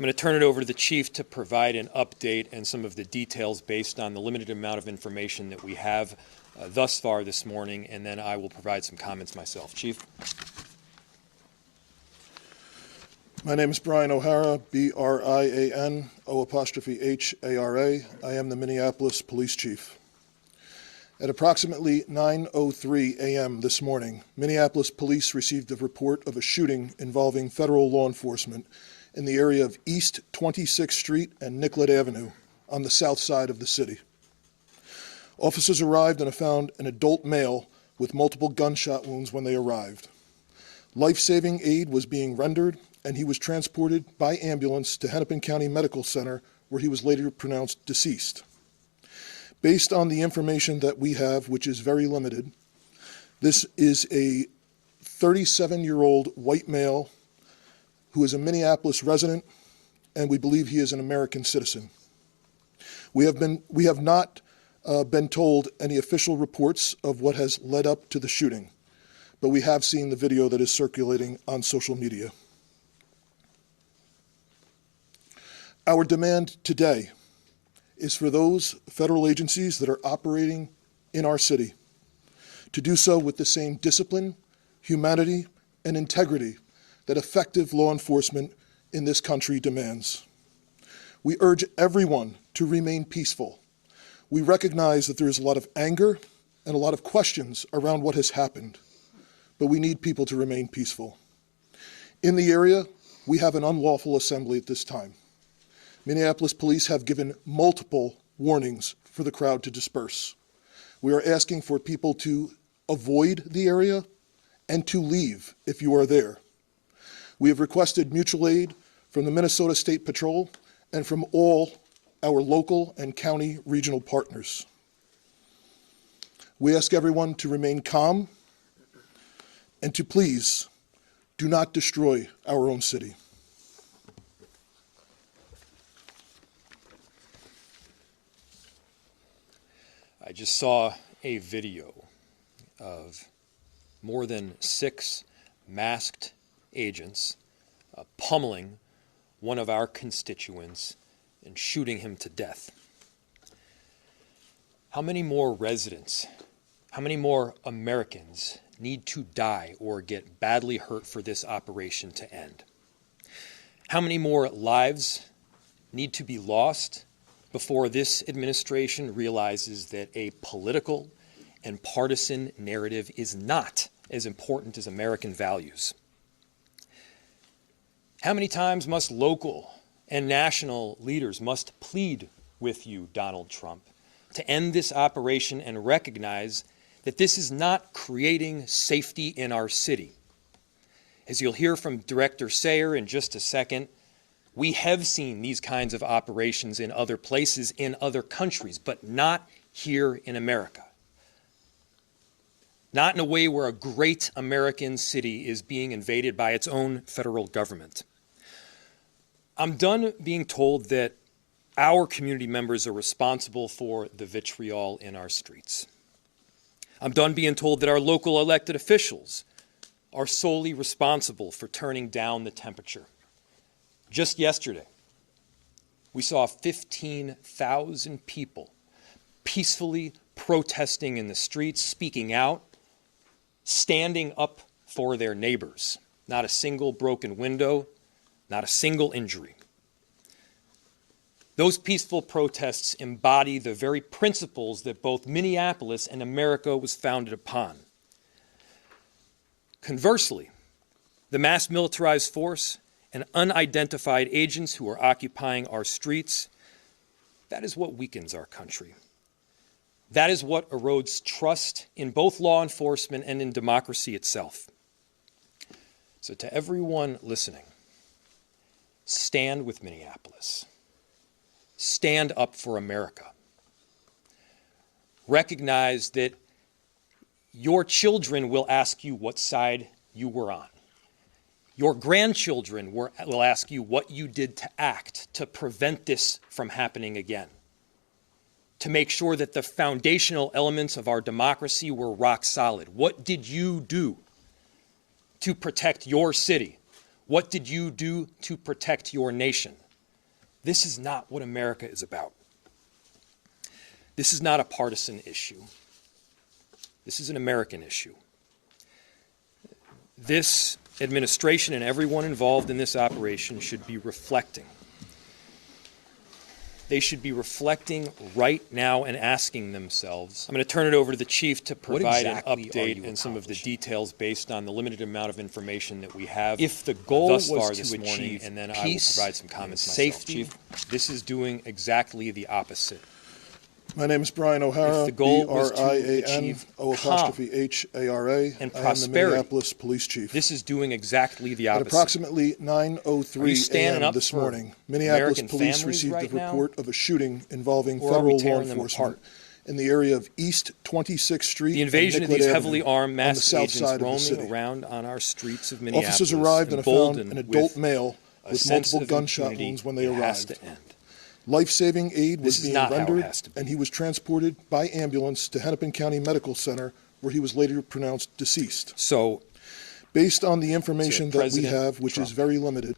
I'm going to turn it over to the Chief to provide an update and some of the details based on the limited amount of information that we have thus far this morning, and then I will provide some comments myself. Chief? My name is Brian O'Hara, B-R-I-A-N-O''H-A-R-A. I am the Minneapolis Police Chief. At approximately 9:03 a.m. this morning, Minneapolis police received a report of a shooting involving federal law enforcement in the area of East 26th Street and Nicollet Avenue on the south side of the city. Officers arrived and found an adult male with multiple gunshot wounds when they arrived. Life-saving aid was being rendered, and he was transported by ambulance to Hennepin County Medical Center, where he was later pronounced deceased. Based on the information that we have, which is very limited, this is a 37-year-old white male who is a Minneapolis resident, and we believe he is an American citizen. We have not been told any official reports of what has led up to the shooting, but we have seen the video that is circulating on social media. Our demand today is for those federal agencies that are operating in our city to do so with the same discipline, humanity, and integrity that effective law enforcement in this country demands. We urge everyone to remain peaceful. We recognize that there is a lot of anger and a lot of questions around what has happened, but we need people to remain peaceful. In the area, we have an unlawful assembly at this time. Minneapolis police have given multiple warnings for the crowd to disperse. We are asking for people to avoid the area and to leave if you are there. We have requested mutual aid from the Minnesota State Patrol and from all our local and county regional partners. We ask everyone to remain calm and to please do not destroy our own city. I just saw a video of more than 6 masked agents pummeling one of our constituents and shooting him to death. How many more residents, how many more Americans need to die or get badly hurt for this operation to end? How many more lives need to be lost before this administration realizes that a political and partisan narrative is not as important as American values? How many times must local and national leaders must plead with you, Donald Trump, to end this operation and recognize that this is not creating safety in our city? As you'll hear from Director Sayer in just a second, we have seen these kinds of operations in other places, in other countries, but not here in America. Not in a way where a great American city is being invaded by its own federal government. I'm done being told that our community members are responsible for the vitriol in our streets. I'm done being told that our local elected officials are solely responsible for turning down the temperature. Just yesterday, we saw 15,000 people peacefully protesting in the streets, speaking out, standing up for their neighbors. Not a single broken window, not a single injury. Those peaceful protests embody the very principles that both Minneapolis and America was founded upon. Conversely, the mass militarized force and unidentified agents who are occupying our streets, that is what weakens our country. That is what erodes trust in both law enforcement and in democracy itself. So to everyone listening, stand with Minneapolis. Stand up for America. Recognize that your children will ask you what side you were on. Your grandchildren will ask you what you did to act to prevent this from happening again, to make sure that the foundational elements of our democracy were rock solid. What did you do to protect your city? What did you do to protect your nation? This is not what America is about. This is not a partisan issue. This is an American issue. This administration and everyone involved in this operation should be reflecting. They should be reflecting right now and asking themselves. I'm going to turn it over to the chief to provide an update and some of the details based on the limited amount of information that we have. If the goal thus was far to this morning, achieve and then I will peace provide some comments and myself. safety- Chief, this is doing exactly the opposite. My name is Brian O'Hara, If the goal was to achieve B-R-I-A-N-O''H-A-R-A. and I am the prosperity, Minneapolis Police Chief. This is doing exactly the At opposite. approximately Are you 9:03 standing a.m. up this for morning, Minneapolis American Police families received right a now? report of a shooting involving Or are we federal law tearing them enforcement apart? in the area of East 26th Street The invasion and of Nicollet these Avenue heavily armed on the masked south agents side of the roaming city. around on our streets of Minneapolis, Officers arrived and found emboldened an adult with male a with sense multiple of gunshot impunity. wounds when they It has arrived. to end. Life-saving aid was This is being not how it rendered, has to be. and he was transported by ambulance to Hennepin County Medical Center, where he was later pronounced deceased. So Based on the information that we President have, which is Trump. very limited,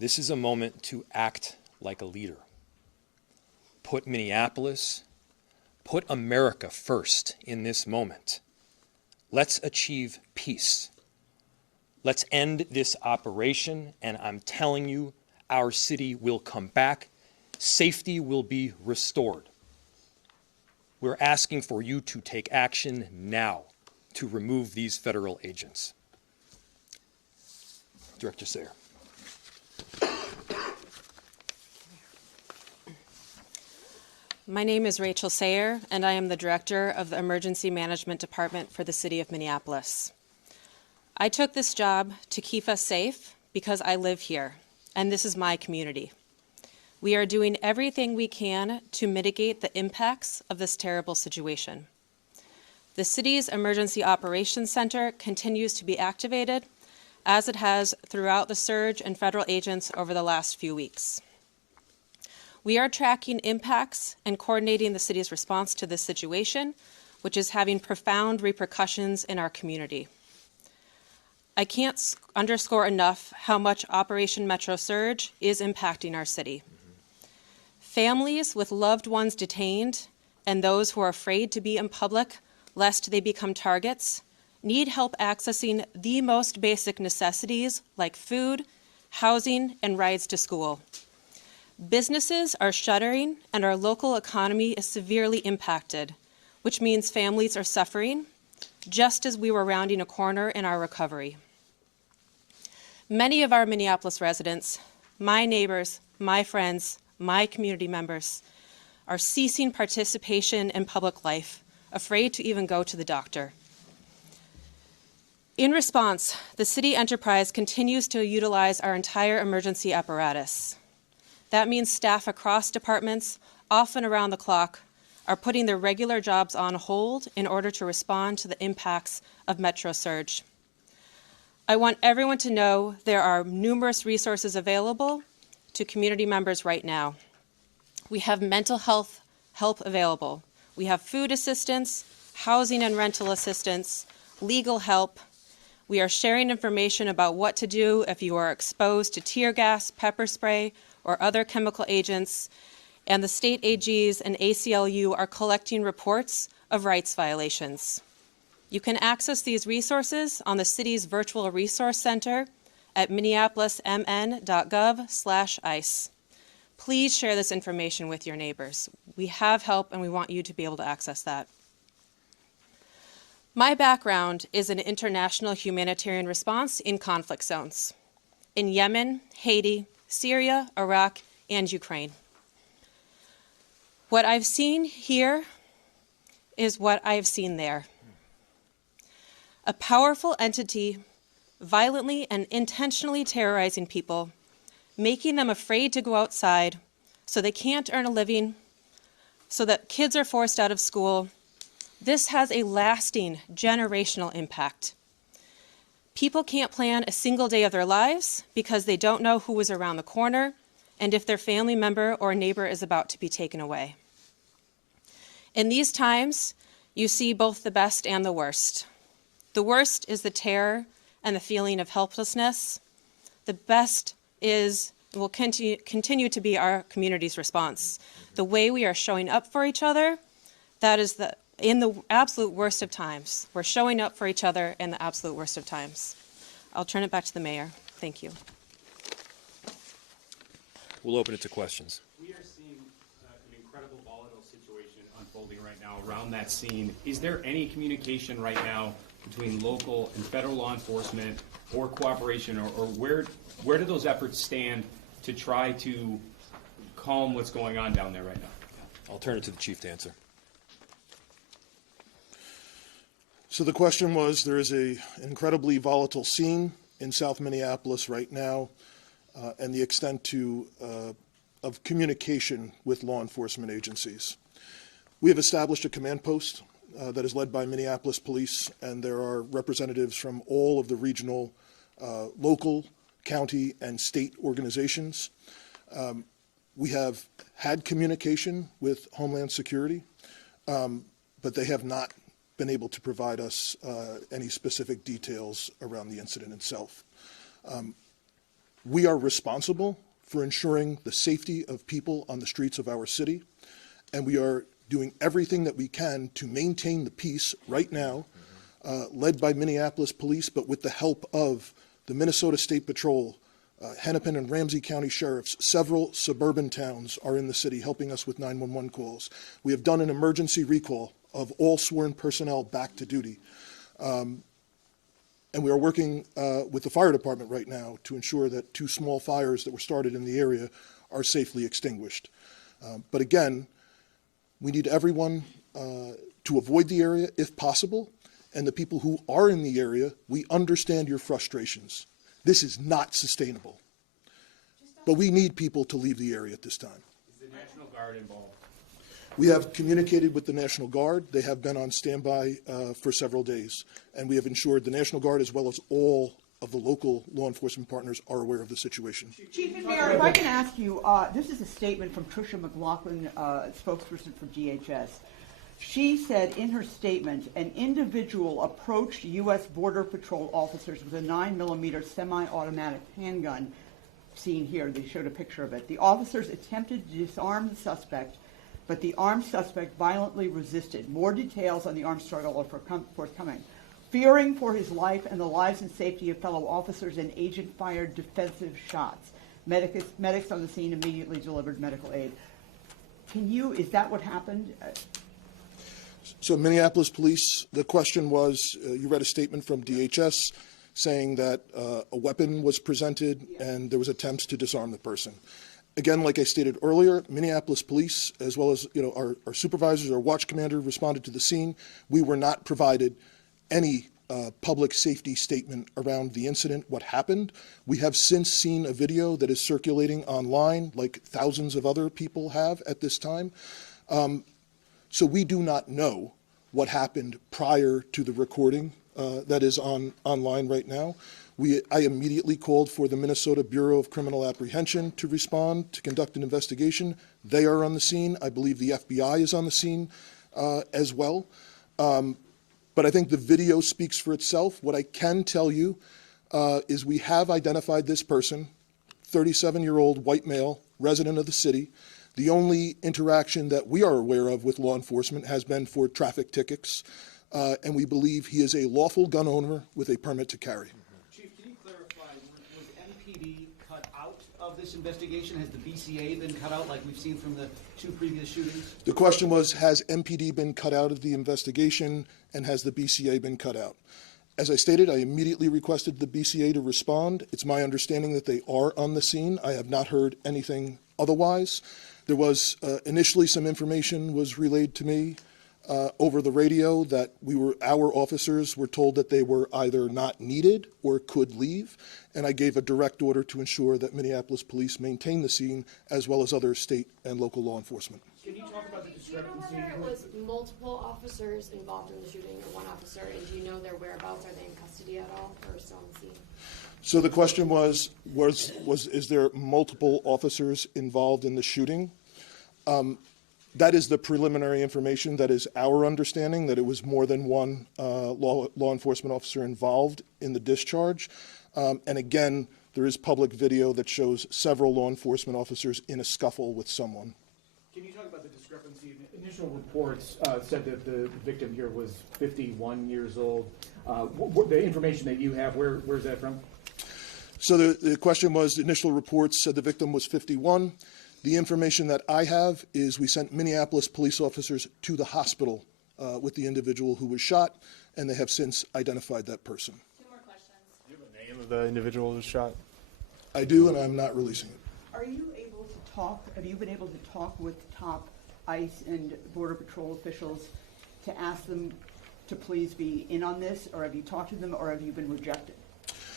this is a moment to act like a leader. Put Minneapolis, put America first in this moment. Let's achieve peace. Let's end this operation, and I'm telling you, our city will come back. Safety will be restored. We're asking for you to take action now to remove these federal agents. Director Sayer. My name is Rachel Sayer, and I am the Director of the Emergency Management Department for the City of Minneapolis. I took this job to keep us safe because I live here, and this is my community. We are doing everything we can to mitigate the impacts of this terrible situation. The city's Emergency Operations Center continues to be activated, as it has throughout the surge in federal agents over the last few weeks. We are tracking impacts and coordinating the city's response to this situation, which is having profound repercussions in our community. I can't underscore enough how much Operation Metro Surge is impacting our city. Families with loved ones detained and those who are afraid to be in public lest they become targets need help accessing the most basic necessities like food, housing, and rides to school. Businesses are shuttering and our local economy is severely impacted, which means families are suffering, just as we were rounding a corner in our recovery. Many of our Minneapolis residents, my neighbors, my friends, my community members, are ceasing participation in public life, afraid to even go to the doctor. In response, the city enterprise continues to utilize our entire emergency apparatus. That means staff across departments, often around the clock, are putting their regular jobs on hold in order to respond to the impacts of Metro Surge. I want everyone to know there are numerous resources available to community members right now. We have mental health help available. We have food assistance, housing and rental assistance, legal help. We are sharing information about what to do if you are exposed to tear gas, pepper spray, or other chemical agents, and the state AGs and ACLU are collecting reports of rights violations. You can access these resources on the city's virtual resource center at minneapolismn.gov/ICE. Please share this information with your neighbors. We have help and we want you to be able to access that. My background is in international humanitarian response in conflict zones in Yemen, Haiti, Syria, Iraq, and Ukraine. What I've seen here is what I've seen there. A powerful entity violently and intentionally terrorizing people, making them afraid to go outside so they can't earn a living, so that kids are forced out of school. This has a lasting generational impact. People can't plan a single day of their lives because they don't know who is around the corner and if their family member or neighbor is about to be taken away. In these times, you see both the best and the worst. The worst is the terror and the feeling of helplessness. The best is and will continue to be our community's response. The way we are showing up for each other, that is in the absolute worst of times. We're showing up for each other in the absolute worst of times. I'll turn it back to the mayor. Thank you. We'll open it to questions. We are seeing an incredible volatile situation unfolding right now around that scene. Is there any communication right now between local and federal law enforcement or cooperation, or where do those efforts stand to try to calm what's going on down there right now? I'll turn it to the chief to answer. So the question was, there is an incredibly volatile scene in South Minneapolis right now, and the extent of communication with law enforcement agencies. We have established a command post that is led by Minneapolis Police, and there are representatives from all of the regional, local, county, and state organizations. We have had communication with Homeland Security, but they have not been able to provide us any specific details around the incident itself. We are responsible for ensuring the safety of people on the streets of our city, and we are doing everything that we can to maintain the peace right now, led by Minneapolis Police, but with the help of the Minnesota State Patrol, Hennepin and Ramsey County Sheriffs. Several suburban towns are in the city helping us with 911 calls. We have done an emergency recall of all sworn personnel back to duty. And we are working with the fire department right now to ensure that 2 small fires that were started in the area are safely extinguished. But again, we need everyone to avoid the area if possible. And the people who are in the area, we understand your frustrations. This is not sustainable. But we need people to leave the area at this time. Is the National Guard involved? We have communicated with the National Guard. They have been on standby for several days, and we have ensured the National Guard, as well as all of the local law enforcement partners, are aware of the situation. Chief and Mayor, if I can ask you, this is a statement from Tricia McLaughlin, spokesperson for DHS. She said in her statement, an individual approached U.S. Border Patrol officers with a 9mm semi-automatic handgun, seen here. They showed a picture of it. The officers attempted to disarm the suspect, but the armed suspect violently resisted. More details on the armed struggle are forthcoming. Fearing for his life and the lives and safety of fellow officers, an agent fired defensive shots. Medics on the scene immediately delivered medical aid. Is that what happened? So Minneapolis Police, the question was, you read a statement from DHS saying that a weapon was presented and there was attempts to disarm the person. Again, like I stated earlier, Minneapolis Police, as well as our supervisors, our watch commander, responded to the scene. We were not provided any public safety statement around the incident, what happened. We have since seen a video that is circulating online, like thousands of other people have at this time. So we do not know what happened prior to the recording that is online right now. I immediately called for the Minnesota Bureau of Criminal Apprehension to respond, to conduct an investigation. They are on the scene. I believe the FBI is on the scene as well. But I think the video speaks for itself. What I can tell you is we have identified this person, 37-year-old white male, resident of the city. The only interaction that we are aware of with law enforcement has been for traffic tickets, and we believe he is a lawful gun owner with a permit to carry. Chief, can you clarify, was MPD cut out of this investigation? Has the BCA been cut out like we've seen from the 2 previous shootings? The question was, has MPD been cut out of the investigation, and has the BCA been cut out? As I stated, I immediately requested the BCA to respond. It's my understanding that they are on the scene. I have not heard anything otherwise. There was initially some information was relayed to me over the radio that our officers were told that they were either not needed or could leave, and I gave a direct order to ensure that Minneapolis Police maintain the scene, as well as other state and local law enforcement. Can you talk about the discrepancy? Do you know whether it was multiple officers involved in the shooting or one officer, and do you know their whereabouts? Are they in custody at all or still on the scene? So the question was is there multiple officers involved in the shooting? That is the preliminary information. That is our understanding, that it was more than one law enforcement officer involved in the discharge. And again, There is public video that shows several law enforcement officers in a scuffle with someone. Can you talk about the discrepancy? Initial reports said that the victim here was 51 years old. The information that you have, where's that from? So the question was, the initial reports said the victim was 51. The information that I have is we sent Minneapolis police officers to the hospital with the individual who was shot, and they have since identified that person. Two more questions. Do you have a name of the individual who was shot? I do, and I'm not releasing it. Are you able to talk, have you been able to talk with top ICE and Border Patrol officials to ask them to please be in on this, or have you talked to them, or have you been rejected?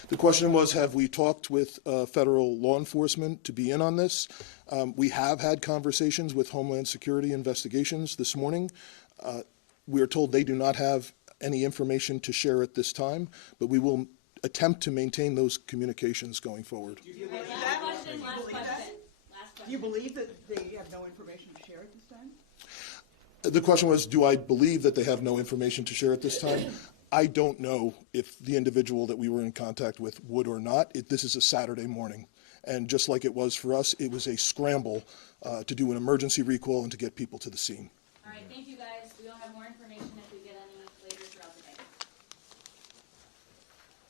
The question was, have we talked with federal law enforcement to be in on this? We have had conversations with Homeland Security Investigations this morning. We are told they do not have any information to share at this time, but we will attempt to maintain those communications going forward. Do you believe Last that? question, last question. Last Do question. you believe that they have no information to share at this time? The question was, do I believe that they have no information to share at this time? I don't know if the individual that we were in contact with would or not. This is a Saturday morning, and just like it was for us, it was a scramble to do an emergency recall and to get people to the scene.